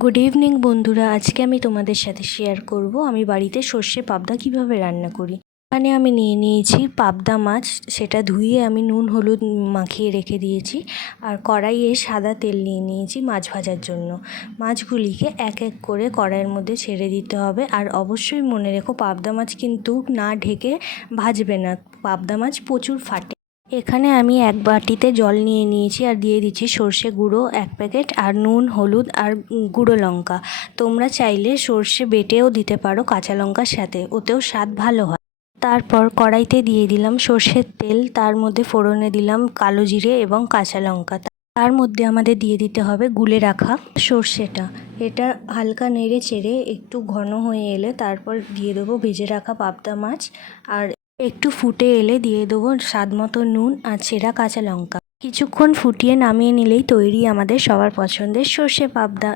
Good evening বন্ধুরা, আজকে আমি তোমাদের সাথে শেয়ার করব আমি বাড়িতে সর্ষে পাবদা কিভাবে রান্না করি। এখানে আমি নিয়ে নিয়েছি পাবদা মাছ, সেটা ধুয়ে আমি নুন হলুদ মাখিয়ে রেখে দিয়েছি। আর কড়াইয়ে সাদা তেল নিয়ে নিয়েছি মাছ ভাজার জন্য। মাছগুলিকে এক এক করে কড়াইয়ের মধ্যে ছেড়ে দিতে হবে। আর অবশ্যই মনে রেখো, পাবদা মাছ কিন্তু না ঢেকে ভাজবে না, পাবদা মাছ প্রচুর ফাটে। এখানে আমি এক বাটিতে জল নিয়ে নিয়েছি আর দিয়ে দিচ্ছি সর্ষে গুঁড়ো 1 প্যাকেট আর নুন হলুদ আর গুঁড়ো লঙ্কা। তোমরা চাইলে সর্ষে বেটেও দিতে পারো কাঁচা লঙ্কার সাথে, ওতেও স্বাদ ভালো হয়। তারপর কড়াইতে দিয়ে দিলাম সর্ষের তেল, তার মধ্যে ফোড়নে দিলাম কালো জিরে এবং কাঁচা লঙ্কা। তার মধ্যে আমাদের দিয়ে দিতে হবে গুলে রাখা সর্ষেটা। এটা হালকা নেড়ে চেড়ে একটু ঘন হয়ে এলে তারপর দিয়ে দেবো ভেজে রাখা পাবদা মাছ। আর একটু ফুটে এলে দিয়ে দেবো স্বাদ মতো নুন আর ছেঁড়া কাঁচা লঙ্কা। কিছুক্ষণ ফুটিয়ে নামিয়ে নিলেই তৈরি আমাদের সবার পছন্দের সর্ষে পাবদা।